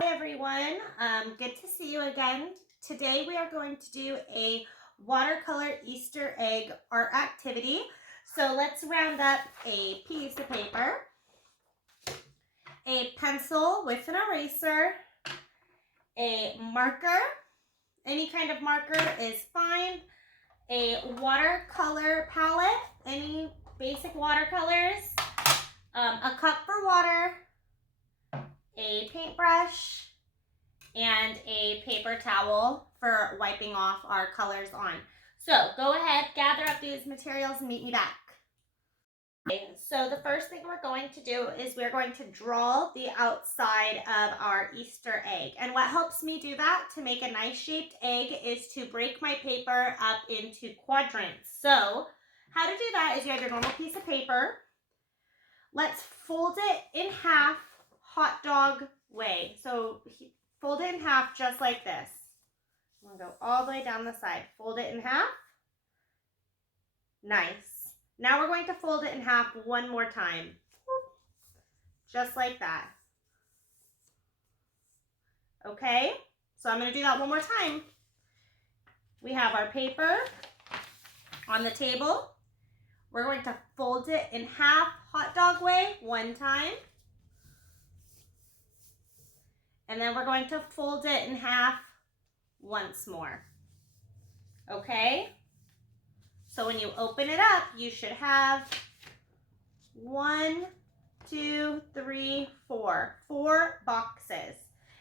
Hi everyone, good to see you again. Today we are going to do a watercolor Easter egg art activity. So let's round up a piece of paper, a pencil with an eraser, a marker, any kind of marker is fine, a watercolor palette, any basic watercolors, a cup for water, a paintbrush, and a paper towel for wiping off our colors on. So go ahead, gather up these materials and meet me back. Okay, so the first thing we're going to do is we're going to draw the outside of our Easter egg. And what helps me do that to make a nice shaped egg is to break my paper up into quadrants. So how to do that is you have your normal piece of paper. Let's fold it in half, hot dog way. So fold it in half just like this. I'm going to go all the way down the side. Fold it in half. Nice. Now we're going to fold it in half one more time. Just like that. Okay? So I'm going to do that one more time. We have our paper on the table. We're going to fold it in half hot dog way one time. And then we're going to fold it in half once more. Okay? So when you open it up, you should have 1, 2, 3, 4. 4 boxes.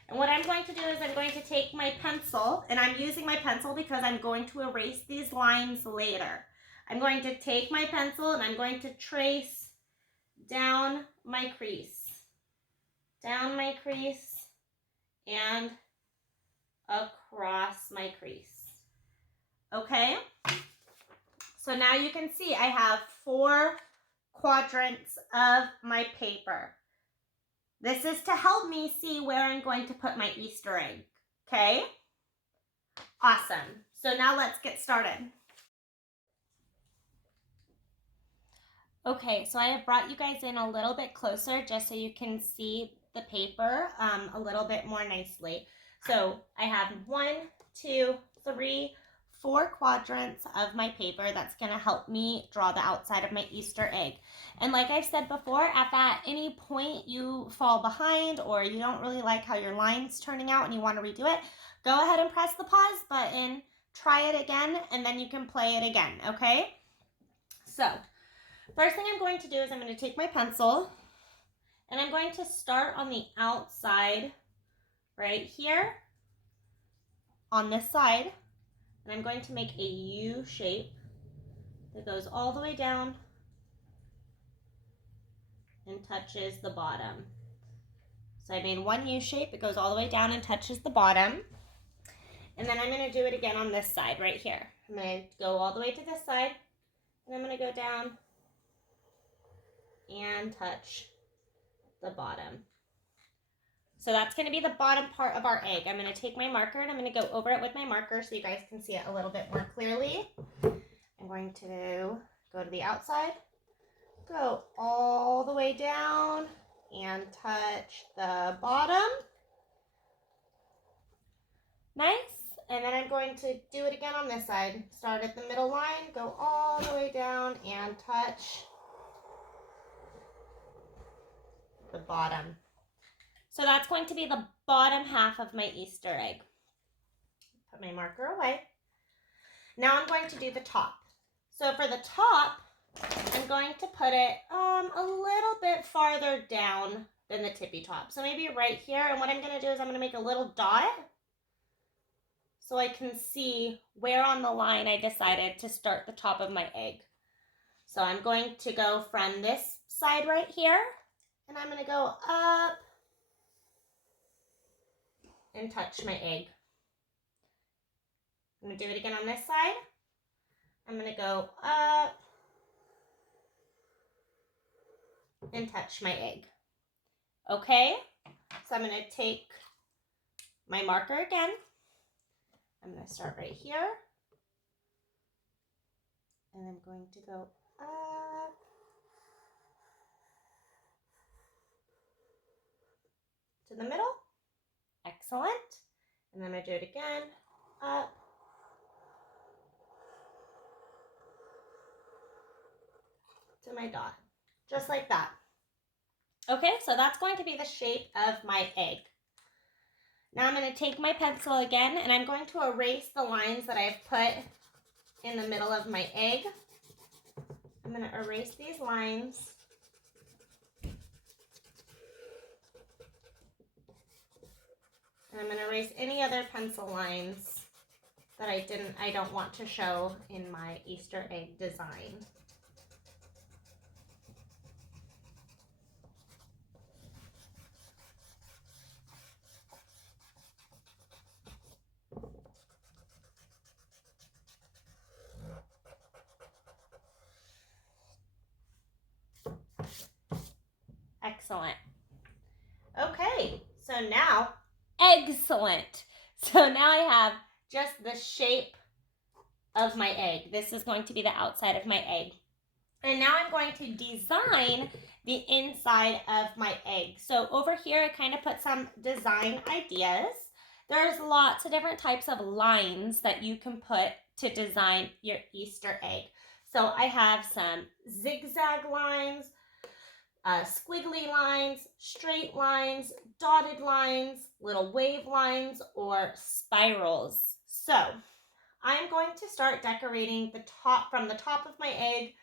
And what I'm going to do is I'm going to take my pencil, and I'm using my pencil because I'm going to erase these lines later. I'm going to take my pencil and I'm going to trace down my crease. Down my crease and across my crease. Okay? So now you can see I have 4 quadrants of my paper. This is to help me see where I'm going to put my Easter egg, okay? Awesome. So now let's get started. Okay, so I have brought you guys in a little bit closer just so you can see the paper a little bit more nicely. So I have 1, 2, 3, 4 quadrants of my paper that's going to help me draw the outside of my Easter egg. And like I've said before, if at any point you fall behind or you don't really like how your line's turning out and you want to redo it, go ahead and press the pause button, try it again, and then you can play it again, okay? So first thing I'm going to do is I'm going to take my pencil and I'm going to start on the outside right here on this side. And I'm going to make a U shape that goes all the way down and touches the bottom. So I made one U shape, it goes all the way down and touches the bottom. And then I'm going to do it again on this side right here. I'm going to go all the way to this side and I'm going to go down and touch the bottom. So that's going to be the bottom part of our egg. I'm going to take my marker and I'm going to go over it with my marker so you guys can see it a little bit more clearly. I'm going to go to the outside, go all the way down and touch the bottom. Nice. And then I'm going to do it again on this side. Start at the middle line, go all the way down and touch the bottom. So that's going to be the bottom half of my Easter egg. Put my marker away. Now I'm going to do the top. So for the top, I'm going to put it a little bit farther down than the tippy top. So maybe right here. And what I'm going to do is I'm going to make a little dot so I can see where on the line I decided to start the top of my egg. So I'm going to go from this side right here, and I'm going to go up and touch my egg. I'm going to do it again on this side. I'm going to go up and touch my egg. Okay, so I'm going to take my marker again. I'm going to start right here. And I'm going to go up to the middle Excellent. And then I'm going to do it again. Up. To my dot. Just like that. Okay, so that's going to be the shape of my egg. Now I'm going to take my pencil again and I'm going to erase the lines that I've put in the middle of my egg. I'm going to erase these lines. And I'm going to erase any other pencil lines that I don't want to show in my Easter egg design. Excellent. Okay, so now, excellent. So now I have just the shape of my egg. This is going to be the outside of my egg. And now I'm going to design the inside of my egg. So over here, I kind of put some design ideas. There's lots of different types of lines that you can put to design your Easter egg. So I have some zigzag lines, squiggly lines, straight lines, dotted lines, little wave lines, or spirals. So I'm going to start decorating the top from the top of my egg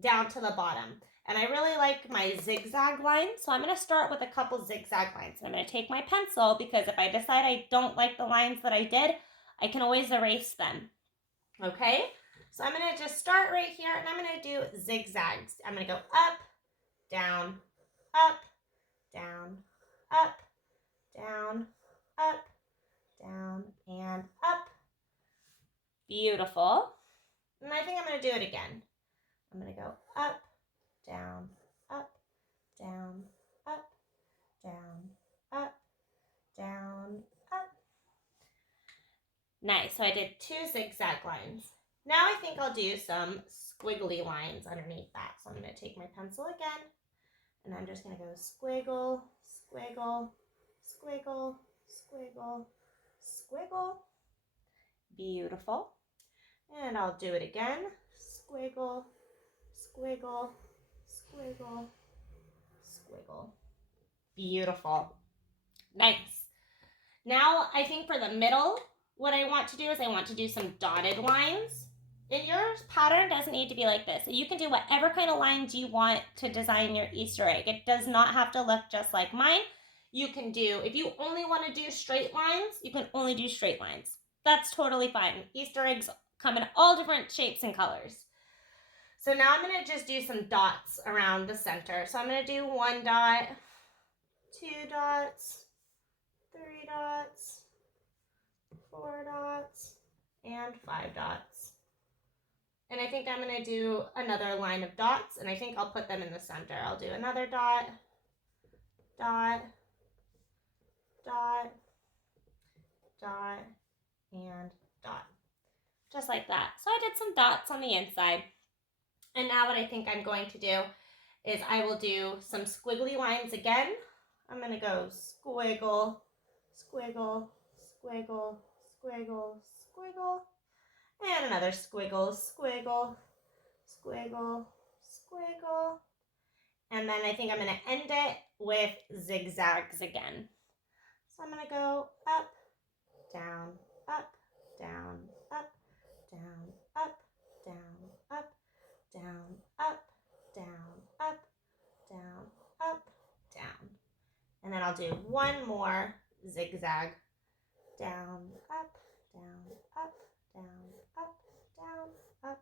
down to the bottom. And I really like my zigzag lines, so I'm going to start with a couple zigzag lines. I'm going to take my pencil because if I decide I don't like the lines that I did, I can always erase them. Okay? So I'm going to just start right here and I'm going to do zigzags. I'm going to go up, down, up, down, up, down, up, down, and up. Beautiful. And I think I'm going to do it again. I'm going to go up, down, up, down, up, down, up, down, up. Nice. So I did 2 zigzag lines. Now I think I'll do some squiggly lines underneath that. So I'm going to take my pencil again, and I'm just going to go squiggle, squiggle, squiggle, squiggle, squiggle. Beautiful. And I'll do it again. Squiggle, squiggle, squiggle, squiggle. Beautiful. Nice. Now I think for the middle, what I want to do is I want to do some dotted lines. And your pattern doesn't need to be like this. You can do whatever kind of lines you want to design your Easter egg. It does not have to look just like mine. You can do, if you only want to do straight lines, you can only do straight lines. That's totally fine. Easter eggs come in all different shapes and colors. So now I'm going to just do some dots around the center. So I'm going to do 1 dot, 2 dots, 3 dots, 4 dots, and 5 dots. And I think I'm going to do another line of dots, and I think I'll put them in the center. I'll do another dot, dot, dot, dot, and dot. Just like that. So I did some dots on the inside. And now what I think I'm going to do is I will do some squiggly lines again. I'm going to go squiggle, squiggle, squiggle, squiggle, squiggle, and another squiggle, squiggle, squiggle, squiggle. And then I think I'm going to end it with zigzags again. So I'm going to go up, down, up, down, up, down, up, down, up, down, up, down, up, down, up, down. And then I'll do one more zigzag. Down, up, down, up, down, up, down, up,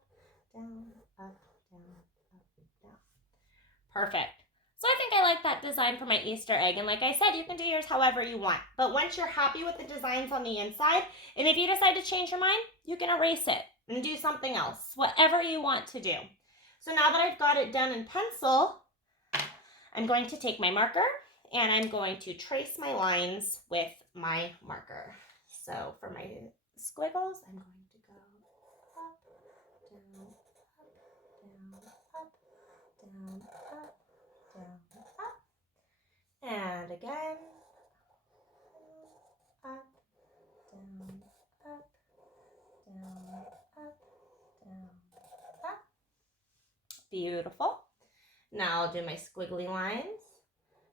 down, up, down, up, down. Perfect. So I think I like that design for my Easter egg. And like I said, you can do yours however you want. But once you're happy with the designs on the inside, and if you decide to change your mind, you can erase it and do something else, whatever you want to do. So now that I've got it done in pencil, I'm going to take my marker and I'm going to trace my lines with my marker. So for my squiggles, I'm going to go up, down, up, down, up, down, up, down, up. And again, up, Beautiful. Now I'll do my squiggly lines.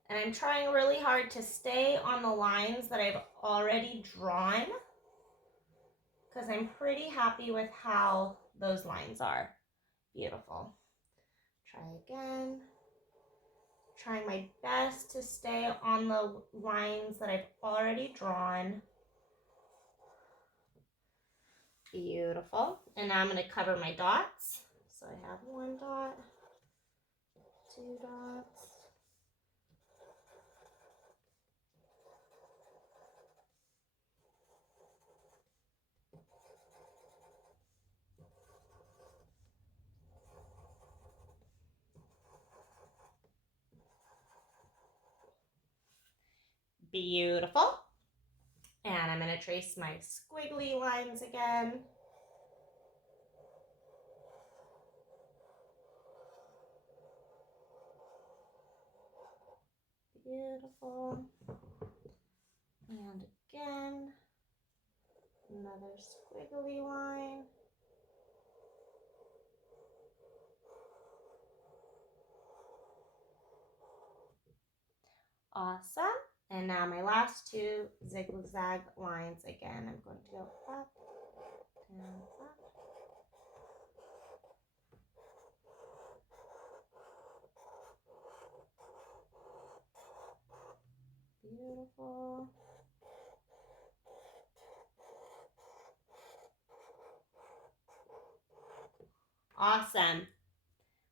And I'm trying really hard to stay on the lines that I've already drawn because I'm pretty happy with how those lines are. Beautiful. Try again. Trying my best to stay on the lines that I've already drawn. Beautiful. And now I'm going to cover my dots. So I have 1 dot, 2 dots. Beautiful. And I'm going to trace my squiggly lines again. Beautiful. And again, another squiggly line. Awesome. And now my last 2 zigzag lines again. I'm going to go up and up. Beautiful. Awesome.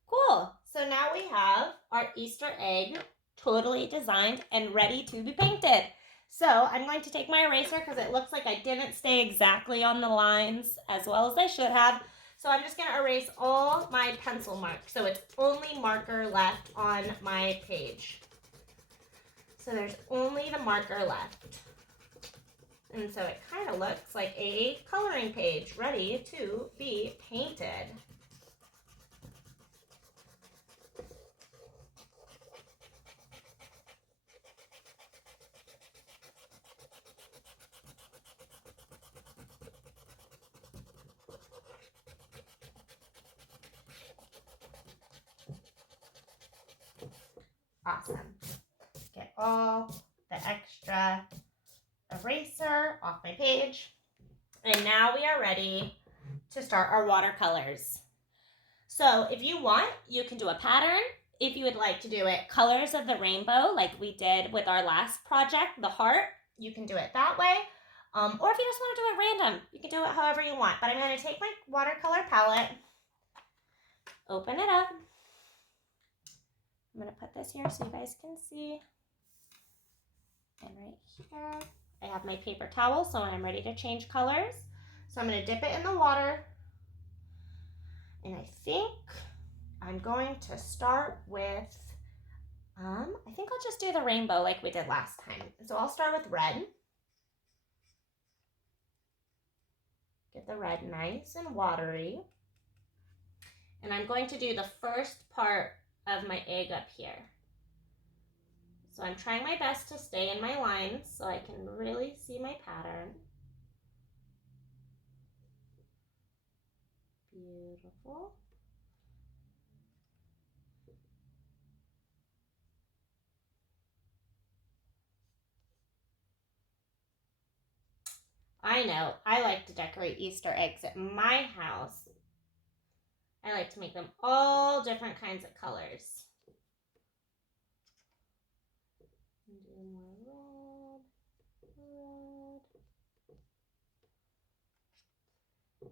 Cool. So now we have our Easter egg totally designed and ready to be painted. So I'm going to take my eraser because it looks like I didn't stay exactly on the lines as well as I should have. So I'm just going to erase all my pencil marks. So it's only marker left on my page. So there's only the marker left. And so it kind of looks like a coloring page ready to be painted. Awesome. Get all the extra eraser off my page. And now we are ready to start our watercolors. So if you want, you can do a pattern. If you would like to do it colors of the rainbow like we did with our last project, the heart, you can do it that way. Or if you just want to do it random, you can do it however you want. But I'm going to take my watercolor palette, open it up. I'm going to put this here so you guys can see. And right here, I have my paper towel, so when I'm ready to change colors. So I'm going to dip it in the water. And I think I'm going to start with, I think I'll just do the rainbow like we did last time. So I'll start with red. Get the red nice and watery. And I'm going to do the first part of my egg up here. So I'm trying my best to stay in my lines so I can really see my pattern. Beautiful. I know, I like to decorate Easter eggs at my house. I like to make them all different kinds of colors. And do more red.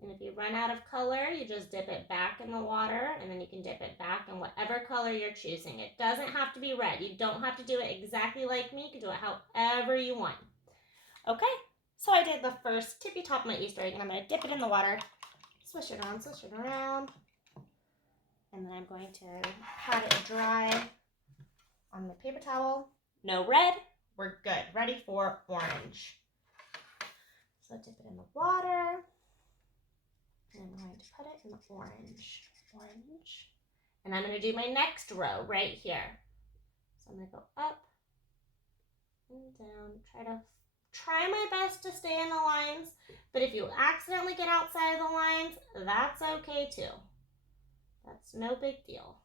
And if you run out of color, you just dip it back in the water, and then you can dip it back in whatever color you're choosing. It doesn't have to be red. You don't have to do it exactly like me. You can do it however you want. Okay, so I did the first tippy top of my Easter egg, and I'm going to dip it in the water, swish it around. And then I'm going to pat it dry on the paper towel. No red. We're good. Ready for orange. So dip it in the water. And I'm going to put it in the orange. And I'm going to do my next row right here. So I'm going to go up and down. Try my best to stay in the lines. But if you accidentally get outside of the lines, that's okay too. That's no big deal.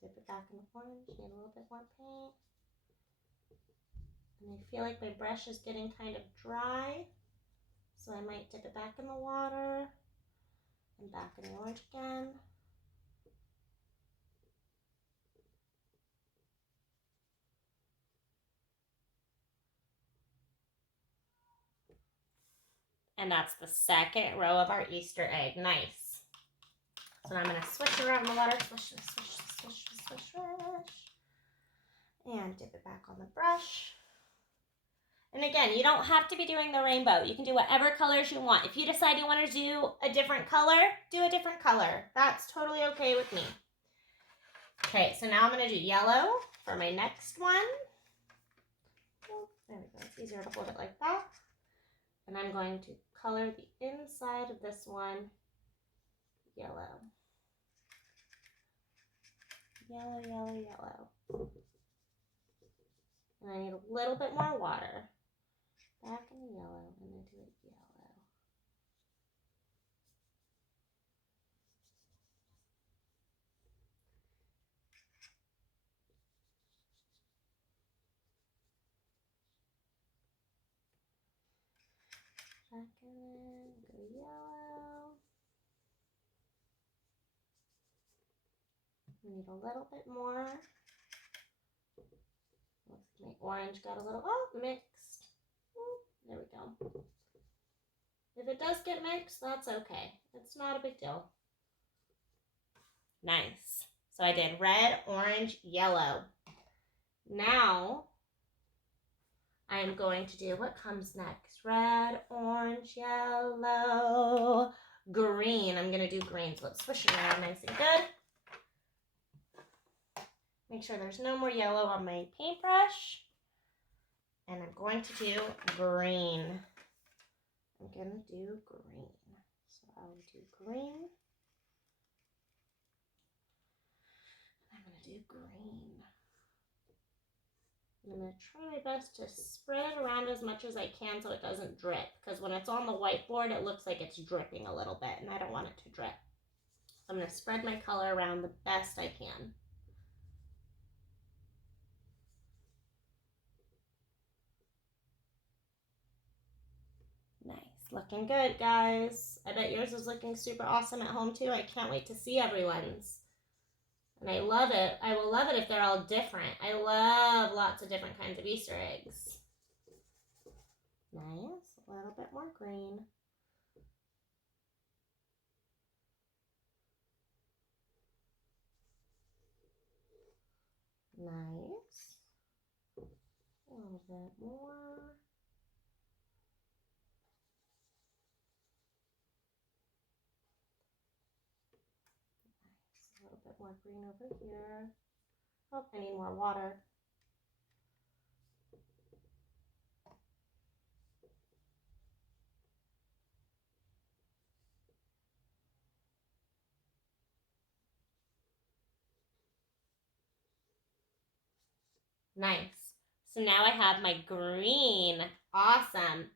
Dip it back in the orange, need a little bit more paint. And I feel like my brush is getting kind of dry, so I might dip it back in the water and back in the orange again. And that's the second row of our Easter egg. Nice. So now I'm going to swish it around the water. Swish, swish, swish, swish, swish. And dip it back on the brush. And again, you don't have to be doing the rainbow. You can do whatever colors you want. If you decide you want to do a different color, do a different color. That's totally okay with me. Okay, so now I'm going to do yellow for my next one. Oh, there we go. It's easier to hold it like that. And I'm going to color the inside of this one yellow. Yellow, yellow, yellow. And I need a little bit more water. Back in the yellow, and then do it yellow. Back in, go yellow. We need a little bit more. My orange got a little, mixed. There we go. If it does get mixed, that's okay. It's not a big deal. Nice. So I did red, orange, yellow. Now, I'm going to do what comes next. Red, orange, yellow, green. I'm going to do green. So let's swish it around nice and good. Make sure there's no more yellow on my paintbrush. And I'm going to do green. I'm going to do green. So I'll do green. I'm going to do green. I'm going to try my best to spread it around as much as I can so it doesn't drip. Because when it's on the whiteboard, it looks like it's dripping a little bit, and I don't want it to drip. I'm going to spread my color around the best I can. Nice. Looking good, guys. I bet yours is looking super awesome at home, too. I can't wait to see everyone's. And I love it. I will love it if they're all different. I love lots of different kinds of Easter eggs. Nice. A little bit more green. Nice. A little bit more. Nice. A little bit more green over here. Oh, I need more water. Nice. So now I have my green. Awesome.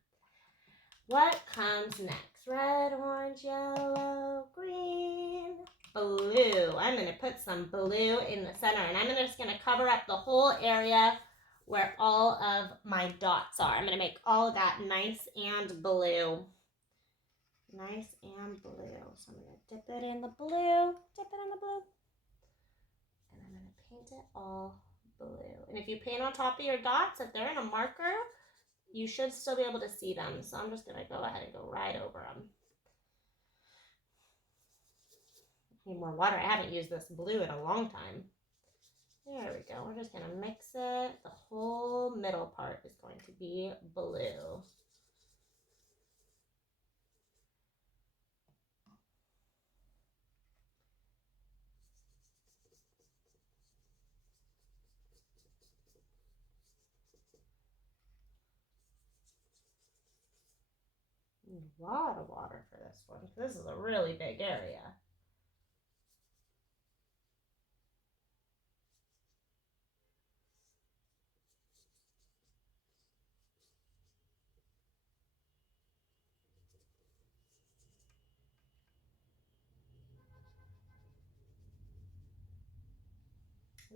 What comes next? Red, orange, yellow, green, blue. I'm going to put some blue in the center, and I'm just going to cover up the whole area where all of my dots are. I'm going to make all of that nice and blue. Nice and blue. So I'm going to dip it in the blue, dip it in the blue, and I'm going to paint it all blue. And if you paint on top of your dots, if they're in a marker, you should still be able to see them. So I'm just going to go ahead and go right over them. Need more water. I haven't used this blue in a long time. There we go. We're just going to mix it. The whole middle part is going to be blue. A lot of water for this one. This is a really big area.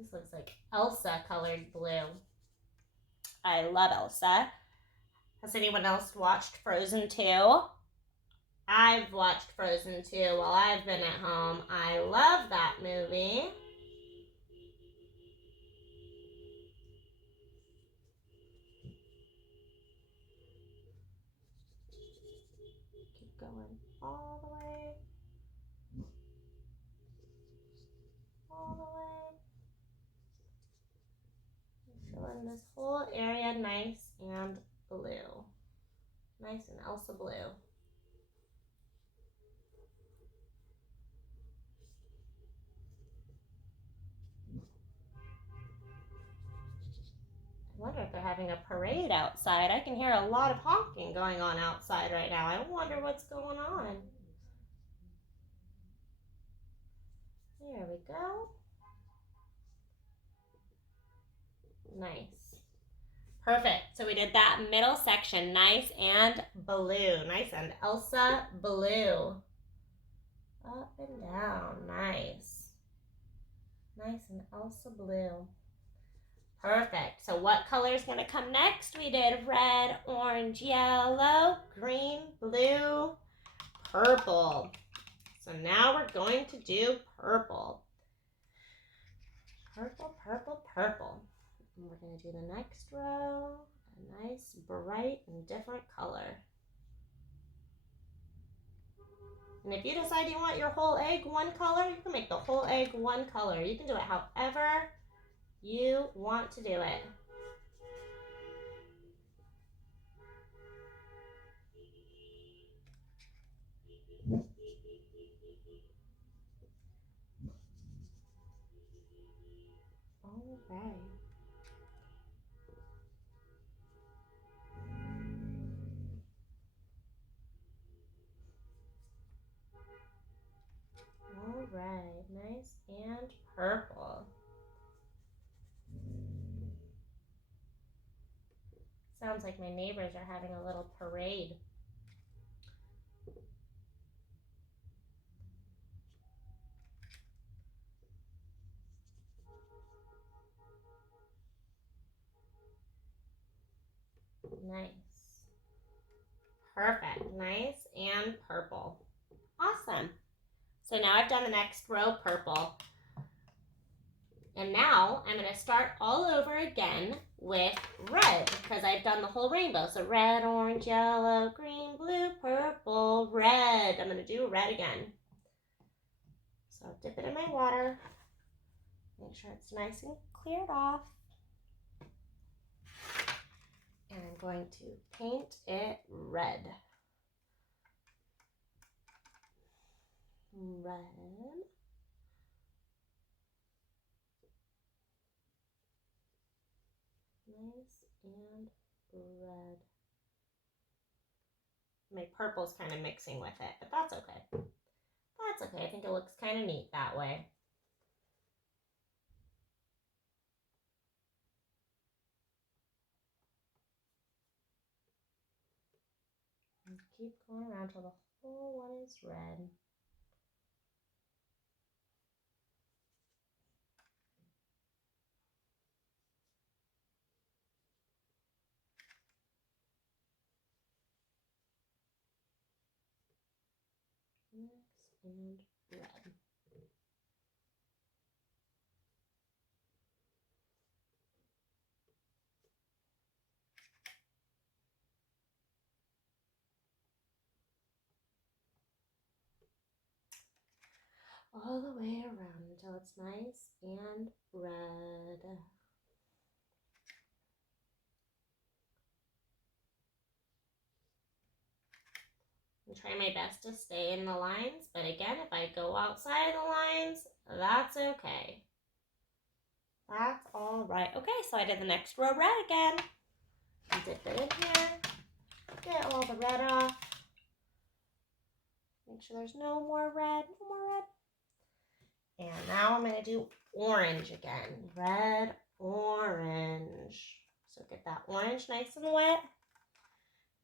This looks like Elsa colored blue. I love Elsa. Has anyone else watched Frozen 2? I've watched Frozen 2 while I've been at home. I love that movie. Keep going all the way. All the way. Filling this whole area nice and blue. Nice and Elsa blue. I wonder if they're having a parade outside. I can hear a lot of honking going on outside right now. I wonder what's going on. There we go. Nice. Perfect. So we did that middle section. Nice and blue. Nice and Elsa blue. Up and down. Nice. Nice and Elsa blue. Perfect. So what color is going to come next? We did red, orange, yellow, green, blue, purple. So now we're going to do purple. Purple, purple, purple. And we're going to do the next row, a nice bright and different color. And if you decide you want your whole egg one color, you can make the whole egg one color. You can do it however you want to do it. All right. All right, nice and purple. Sounds like my neighbors are having a little parade. Nice. Perfect. Nice and purple. Awesome. So now I've done the next row purple. And now I'm going to start all over again with red because I've done the whole rainbow. So red, orange, yellow, green, blue, purple, red. I'm going to do red again. So I'll dip it in my water. Make sure it's nice and cleared off. And I'm going to paint it red. Red. Nice and red. My purple's kind of mixing with it, but that's okay. That's okay. I think it looks kind of neat that way. And keep going around till the whole one is red. Nice and red. All the way around until it's nice and red. I'm trying my best to stay in the lines, but again, if I go outside the lines, that's okay. That's all right. Okay, so I did the next row red again. Dip it in here. Get all the red off. Make sure there's no more red. No more red. And now I'm going to do orange again. Red, orange. So get that orange nice and wet.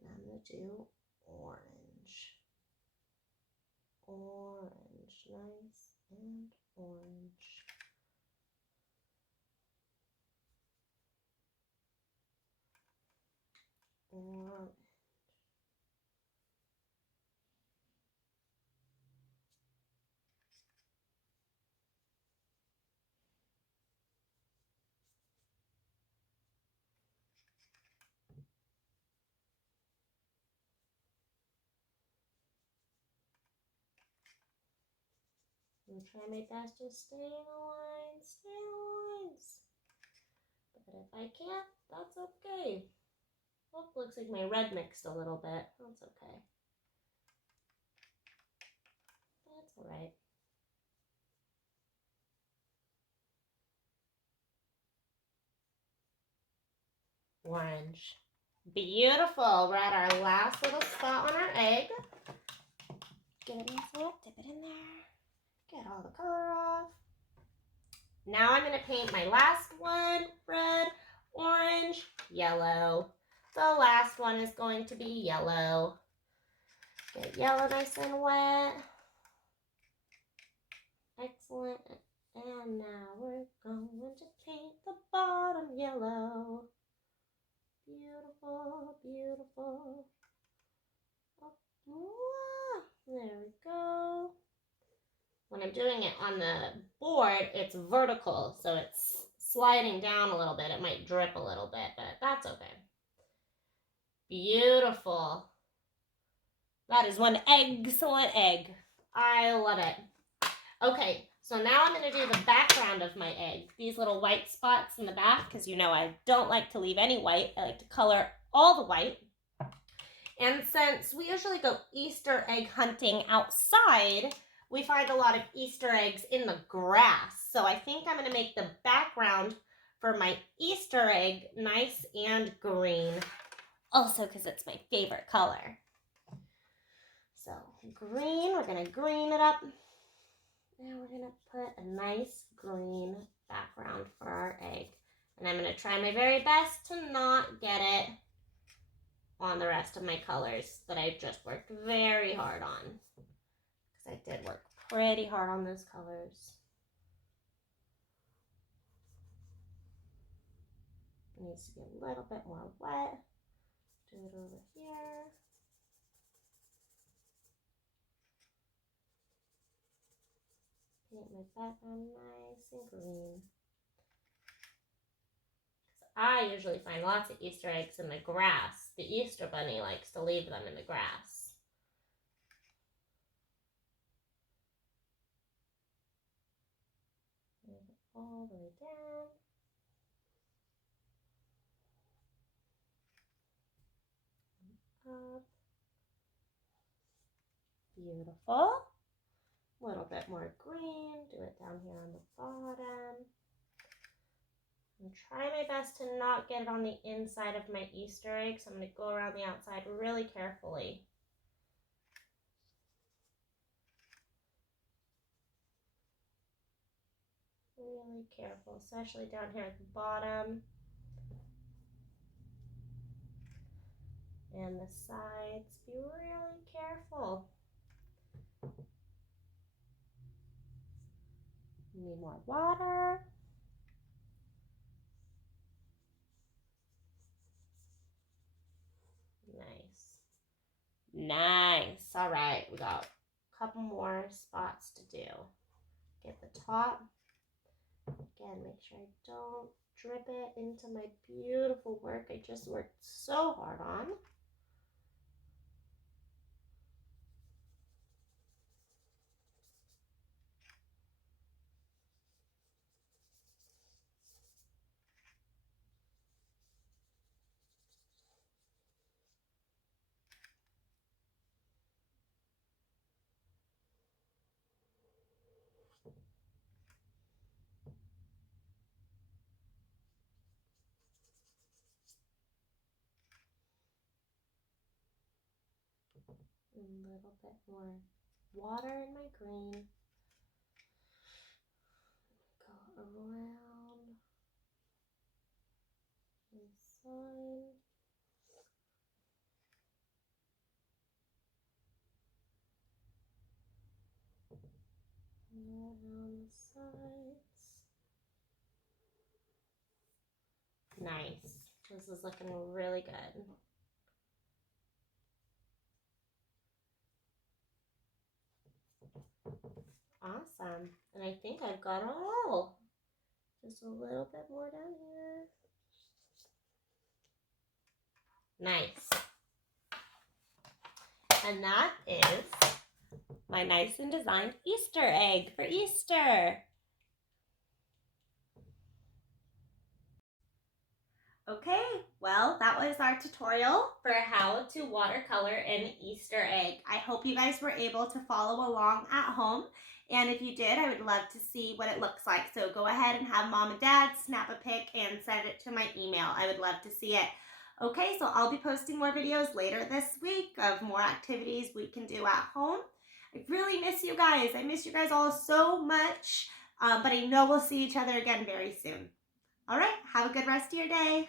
And I'm going to do orange. Orange. Nice and orange. orange. I'm trying my best to stay in a line, stay in the lines. But if I can't, that's okay. Oh, looks like my red mixed a little bit. That's okay. That's all right. Orange. Beautiful. We're at our last little spot on our egg. Get it in there, dip it in there. Get all the color off. Now I'm going to paint my last one. Red, orange, yellow. The last one is going to be yellow. Get yellow nice and wet. Excellent. And now we're going to paint the bottom yellow. Beautiful, beautiful. Oh, there we go. When I'm doing it on the board, it's vertical, so it's sliding down a little bit. It might drip a little bit, but that's okay. Beautiful. That is one excellent egg. I love it. Okay, so now I'm going to do the background of my egg. These little white spots in the back, because you know I don't like to leave any white. I like to color all the white. And since we usually go Easter egg hunting outside, we find a lot of Easter eggs in the grass. So I think I'm going to make the background for my Easter egg nice and green. Also because it's my favorite color. So green, we're going to green it up. And we're going to put a nice green background for our egg. And I'm going to try my very best to not get it on the rest of my colors that I just worked very hard on. Because I did work pretty hard on those colors. It needs to be a little bit more wet. Do it over here. Paint my background nice and green. I usually find lots of Easter eggs in the grass. The Easter Bunny likes to leave them in the grass. All the way down. Up. Beautiful. A little bit more green. Do it down here on the bottom. And try my best to not get it on the inside of my Easter egg, so I'm going to go around the outside really carefully. Really careful, especially down here at the bottom. And the sides, be really careful. Need more water. Nice. Nice. All right, we got a couple more spots to do. Get the top. Again, make sure I don't drip it into my beautiful work I just worked so hard on. A little bit more water in my green. Go around inside. Around the sides. Nice. This is looking really good. Awesome. And I think I've got it all. Just a little bit more down here. Nice. And that is my nice and designed Easter egg for Easter. Okay, well, that was our tutorial for how to watercolor an Easter egg. I hope you guys were able to follow along at home. And if you did, I would love to see what it looks like. So go ahead and have mom and dad snap a pic and send it to my email. I would love to see it. Okay, so I'll be posting more videos later this week of more activities we can do at home. I really miss you guys. I miss you guys all so much. But I know we'll see each other again very soon. All right, have a good rest of your day.